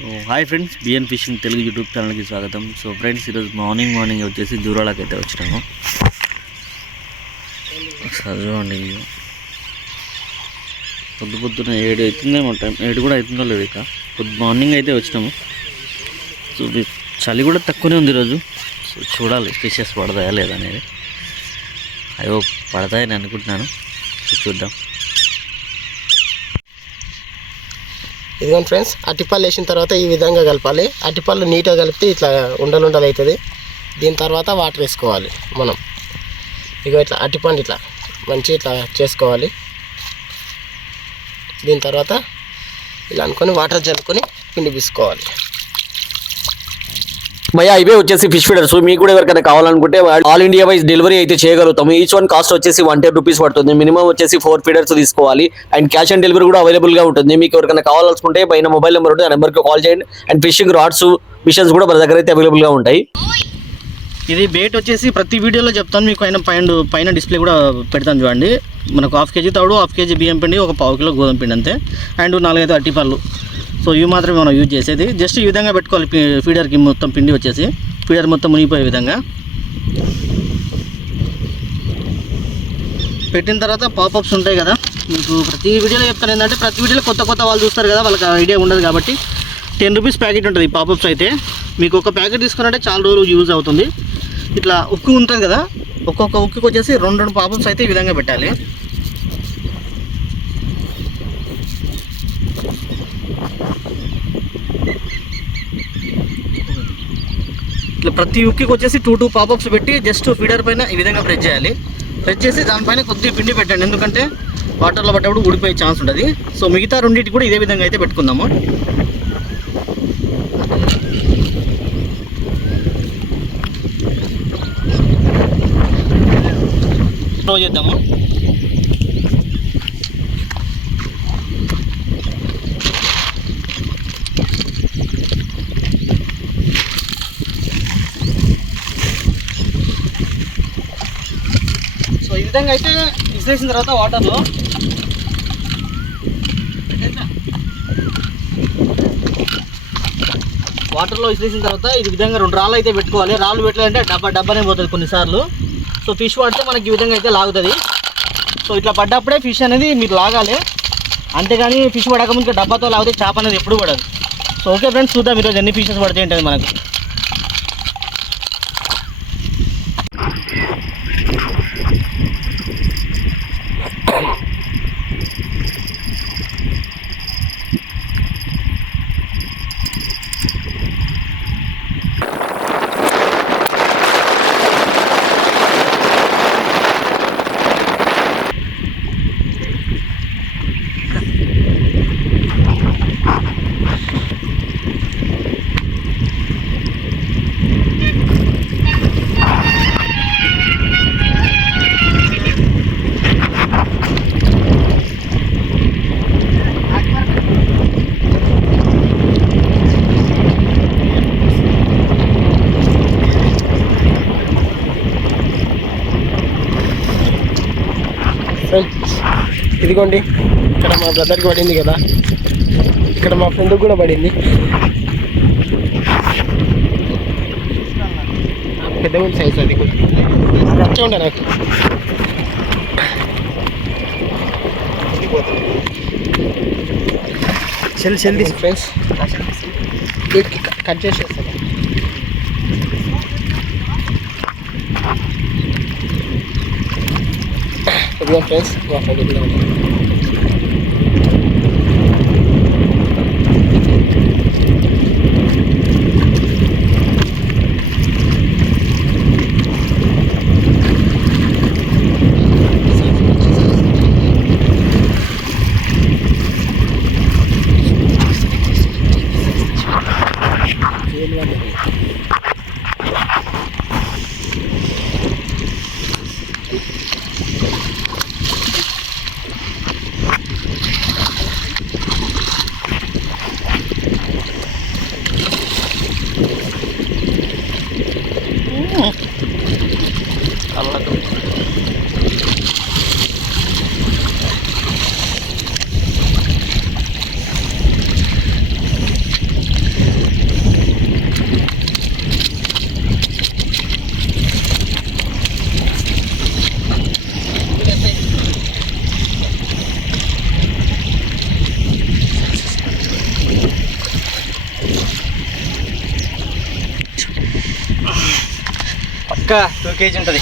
So hi friends, B N fishing Telugu YouTube ఛానల్కి స్వాగతం. So friends, ఈరోజు మార్నింగ్ వచ్చేసి దూరాలకు అయితే వచ్చినాము. ఒకసారి చూడండి, పొద్దున 7 అవుతుందేమో, టైం 7 కూడా అవుతుందో లేదు. ఇక మార్నింగ్ అయితే వచ్చినాము. సో చలి కూడా తక్కువనే ఉంది ఈరోజు. సో చూడాలి ఫిషెస్ పడతాయా లేదా అనేది. అయ్యో పడతాయని అనుకుంటున్నాను. చూద్దాం. ఇదిగోండి ఫ్రెండ్స్, అట్టిపళ్ళు వేసిన తర్వాత ఈ విధంగా కలపాలి. అట్టిపళ్ళు నీట్గా కలిపితే ఇట్లా ఉండలు అవుతుంది. దీని తర్వాత వాటర్ వేసుకోవాలి మనం. ఇగో ఇట్లా అట్టిపండు ఇట్లా మంచి ఇట్లా చేసుకోవాలి. దీని తర్వాత ఇలా అనుకొని వాటర్ జల్లుకొని పిండి తీసుకోవాలి. భయ్యా, ఇవే వచ్చేసి ఫిష్ ఫీడర్స్. మీకు కూడా ఎవరికైనా కావాలనుకుంటే ఆల్ ఇండియా వైజ్ డెలివరీ అయితే చేయగలుగుతాము. ఈచ్ వన్ కాస్ట్ వచ్చేసి 110 రూపీస్ పడుతుంది. మినిమం వచ్చేసి 4 ఫీడర్స్ తీసుకోవాలి. అండ్ క్యాష్ ఆన్ డెలివరీ కూడా అవైలబుల్ గా ఉంటుంది. మీకు ఎవరికైనా కావాలనుకుంటే పైన మొబైల్ నెంబర్ ఉంటుంది, ఆ నెంబర్కి కాల్ చేయండి. అండ్ ఫిషింగ్ రాడ్స్, మిషన్స్ కూడా మన దగ్గర అయితే అవైలబుల్ గా ఉంటాయి. ఇది బేట్ వచ్చేసి ప్రతి వీడియోలో చెప్తాను మీకు. పైన డిస్ప్లే కూడా పెడతాను చూడండి. మనకు 1/2 కేజీ తవుడు, 1/2 కేజీ బియ్యం పిండి, ఒక 1/2 కిలో గోధుమ పిండి అంతే. అండ్ 4-5 అట్టిపళ్ళు. సో ఇవి మాత్రమే మనం యూజ్ చేసేది. జస్ట్ ఈ విధంగా పెట్టుకోవాలి ఫీడర్కి మొత్తం పిండి వచ్చేసి. ఫీడర్ మొత్తం మునిగిపోయే విధంగా పెట్టిన తర్వాత పాపప్స్ ఉంటాయి కదా. మీకు ప్రతి వీడియోలో చెప్తాను ఏంటంటే, ప్రతి వీడియోలో కొత్త వాళ్ళు చూస్తారు కదా, వాళ్ళకి ఐడియా ఉండదు కాబట్టి 10 రూపీస్ ప్యాకెట్ ఉంటుంది ఈ పాపప్స్ అయితే. మీకు ఒక ప్యాకెట్ తీసుకున్నట్టే చాలా రోజులు యూజ్ అవుతుంది. ఇట్లా ఉక్కు ఉంటుంది కదా, ఒక్కొక్క ఉక్కుకి వచ్చేసి 2 పాపప్స్ అయితే ఈ విధంగా పెట్టాలి. ఇట్లా ప్రతి ఉక్కికి వచ్చేసి 2 పాపప్స్ పెట్టి జస్ట్ ఫీడర్ పైన ఈ విధంగా ప్రెస్ చేయాలి. ప్రెస్ చేసి దానిపైన కొద్దిగా పిండి పెట్టండి, ఎందుకంటే వాటర్లో పట్టేప్పుడు ఊడిపోయే ఛాన్స్ ఉంటుంది. సో మిగతా రెండింటి కూడా ఇదే విధంగా అయితే పెట్టుకుందాము. స్లో చేద్దాము. సో ఈ విధంగా అయితే విసిరేసిన తర్వాత వాటర్లో విసిరేసిన తర్వాత ఈ విధంగా 2 రాళ్ళు అయితే పెట్టుకోవాలి. రాళ్ళు పెట్టాలంటే డబ్బానే పోతుంది కొన్నిసార్లు. సో ఫిష్ పడితే మనకి ఈ విధంగా అయితే లాగుతుంది. సో ఇట్లా పడ్డప్పుడే ఫిష్ అనేది మీరు లాగాలి, అంతేగాని ఫిష్ పడకముందు డబ్బాతో లాగితే చేప అనేది ఎప్పుడు పడదు. సో ఓకే ఫ్రెండ్స్, చూద్దాం ఈరోజు ఎన్ని ఫిషెస్ పడితే ఉంటుంది మనకు. ఇదిగోండి, ఇక్కడ మా బ్రదర్కి పడింది కదా, ఇక్కడ మా ఫ్రెండ్కి కూడా పడింది. పెద్ద సైజ్ అది కూడా వచ్చే ఉండే నాకు. సెల్ తీసి ఫ్రెండ్స్ కట్ చేసేస్తాను. ఇదిగో ఫ్రెండ్స్, మా ఫ్రెండ్ కూడా ఒక 2 kg ఉంటుంది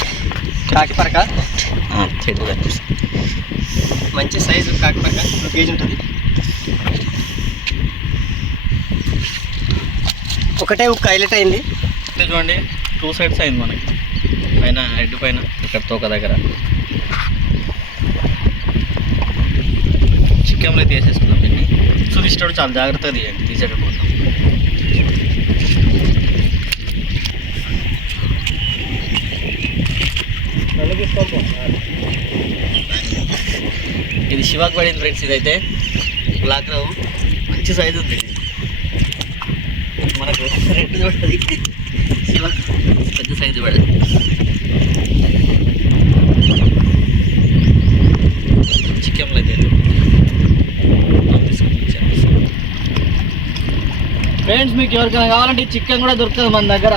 కాకి పరక. మంచి సైజు కాకి పరక 2 kg ఉంటుంది. ఒకటే ఉక్క హైలైట్ అయింది చూడండి. 2 sides అయింది మనకి, పైన హెడ్ పైన ఇక్కడ తోక దగ్గర. చిక్కెంలో తీసేసుకున్నాం దీన్ని. సో తీసేటప్పుడు చాలా జాగ్రత్తగా తీయండి తీసేటప్పుడు. ఇది శివాకి పడింది ఫ్రెండ్స్. ఇదైతే బ్లాక్ రావు మంచి సైజు ఉంది. మనకు రెడ్ పడుతుంది, శివాకి పెద్ద సైజు పడదు. చికెన్లో అయితే ఫ్రెండ్స్ మీకు ఎవరికైనా కావాలంటే చికెన్ కూడా దొరుకుతుంది మన దగ్గర.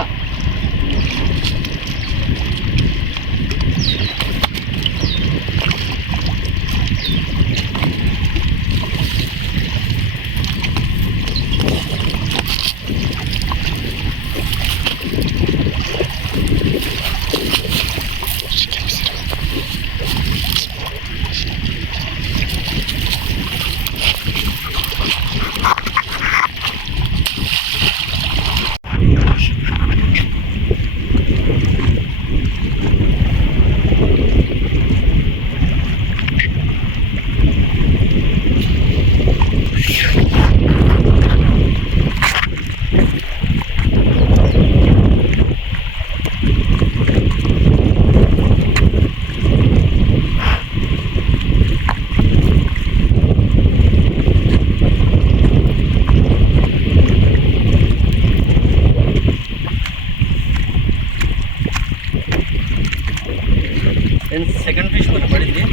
సెకండ్ ఫిష్ మనకు పడింది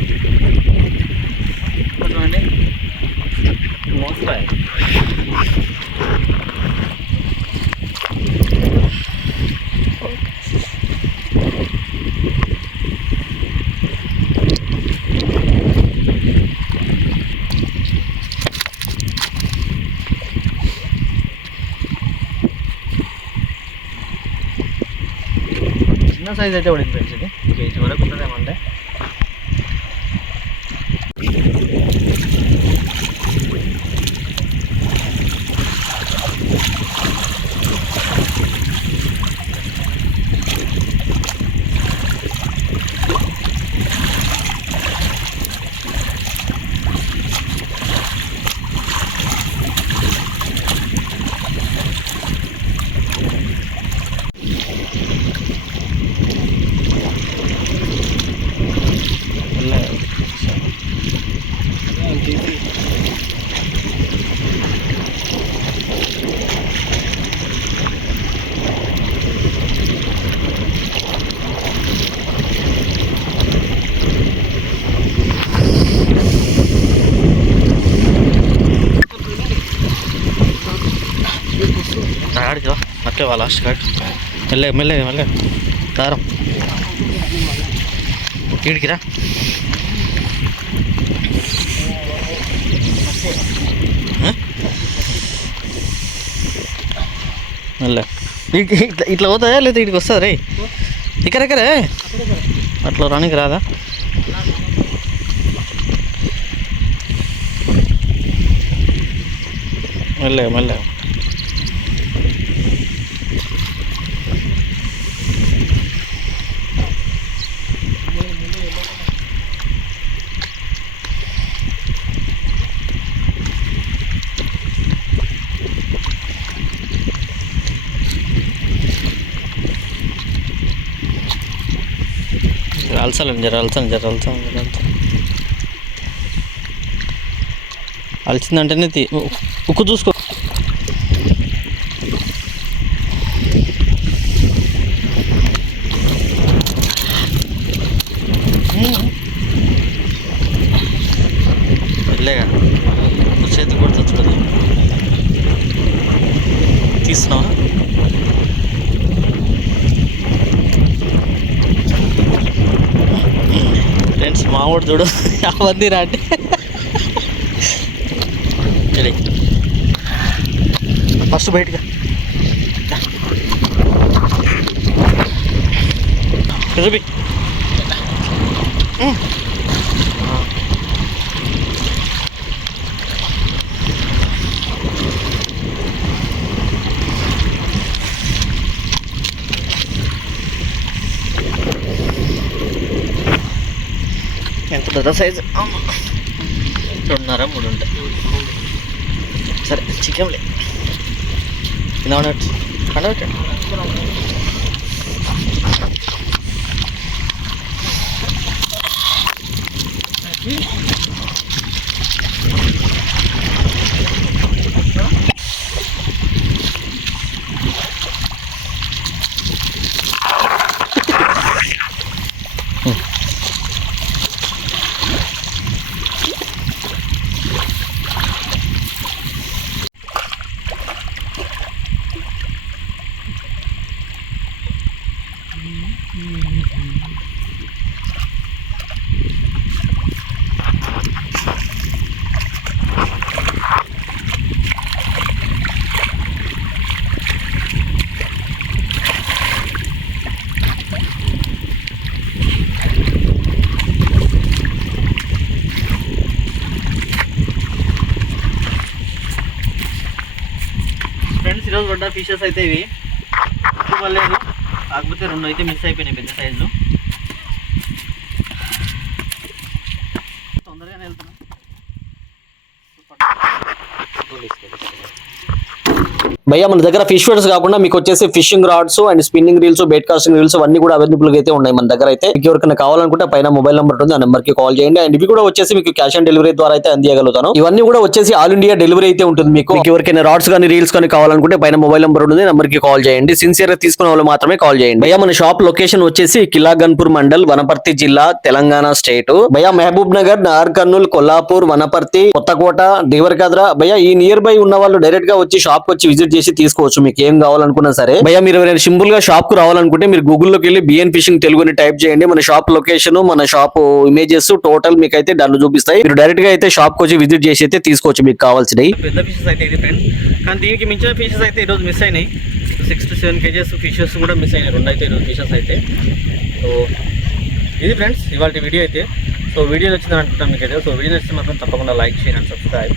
చూడండి. మోసరాయి చిన్న సైజ్ అయితే పడింది ఫ్రెండ్స్. ఇది కేజీ వరకు ఉంటుందేమంటే. ఆడికి అట్లే వాళ్ళ లాస్ట్ కాట్ మెల్లగా మెల్లగా మెల్లగా దారం ఈడికిరా. మెల్ల ఇట్లా పోతుందా లేదా ఇక్కడికి వస్తుంది రే ఇక్కడెక్కడే అట్లా రానికి రాదా? మెల్లగా మెల్లగా అలసాలండి జర అలసిందంటేనే ఉక్కు చూసుకో. వెళ్ళేగా చేతి కొడుతా చూడదు తీస్తున్నావా? ఫ్రెండ్స్ మామూడు చూడు అవన్నీ రాండి ఫస్ట్ బయటగా చూపి. ఎంత పెద్ద సైజు, 2.5 3 ఉంటాయి. సరే చికెన్లే ఇలా ఉన్నట్టు పండబెట్టండి. ఫ్రెండ్స్ ఈరోజు పడ్డ ఫిషెస్ అయితే ఇవి ఎక్కువ పడలేదు, కాకపోతే 2 అయితే మిస్ అయిపోయినాయి పెద్ద సైజులు. తొందరగానే వెళ్తున్నా. భయ్యా మన దగ్గర ఫిష్ ఫీడర్స్ కాకుండా మీకు వచ్చేసి fishing rods and spinning reels, bait casting reels అన్ని కూడా అవైలబుల్ అయితే ఉన్నాయి మన దగ్గర అయితే. మీకు ఎవరికైనా కావాలనుకుంటే పైన మొబైల్ నెంబర్ ఉంటుంది, ఆ నెంబర్ కి కాల్ చేయండి. అండ్ ఇవి కూడా వచ్చేసి మీకు క్యాష్ ఆన్ డెలివరీ ద్వారా అయితే అందియగలుగుతాను. ఇవన్నీ కూడా వచ్చేసి ఆల్ ఇండియా డెలివరీ అయితే ఉంటుంది. మీకు ఎవరికైనా రాడ్స్ కానీ రీల్స్ కానీ కావాలనుకుంటే పైన మొబైల్ నెంబర్ ఉంటుంది, నెంబర్ కి కాల్ చేయండి. సిన్సియర్ గా తీసుకునే వాళ్ళు మాత్రమే కాల్ చేయండి. భయ్యా మన షాప్ లొకేషన్ వచ్చేసి కిలాగన్పూర్ మండల్, వనపర్తి జిల్లా, తెలంగాణ స్టేట్. భయ్యా మహబూబ్ నగర్, నార్ కర్నూల్, కొల్లాపూర్, వనపర్తి, కొత్తకోట, దేవరకద్ర. భయ్యా ఈ నియర్ బై ఉన్న వాళ్ళు డైరెక్ట్ గా వచ్చి షాప్ వచ్చి విజిట్ చేసి తీసుకోవచ్చు. మీకు ఏం కావాలనుకున్నా సరే. భయ్యా మీరు ఎవరైనా సింపుల్ గా షాప్ కు రావాలనుకుంటే మీరు గూగుల్లోకి వెళ్ళి బిఎన్ ఫిషింగ్ తెలుగు అని టైప్ చేయండి. మన షాప్ లొకేషన్, మన షాప్ ఇమేజెస్ టోటల్ మీకు అయితే దాంట్లో చూపిస్తాయి. మీరు డైరెక్ట్ గా అయితే షాప్ కి వచ్చి విజిట్ చేసి అయితే తీసుకోవచ్చు మీకు కావాల్సినవి. పెద్ద ఫిషెస్ అయితే ఇది ఫ్రెండ్స్, కానీ దీనికి మించిన ఫిషెస్ అయితే ఈరోజు మిస్ అయినాయి. 6 to 7 kgs ఫిషెస్ కూడా మిస్ అయినాయి, 2 అయితే ఈరోజు ఫిషెస్ అయితే. సో ఇది ఫ్రెండ్స్ ఇవాళ వీడియో అయితే. సో వీడియో నచ్చిందని అనుకుంటాను మీకు అయితే. సో వీడియో నచ్చితే మాత్రం తప్పకుండా లైక్, షేర్ అండ్ సబ్స్క్రైబ్.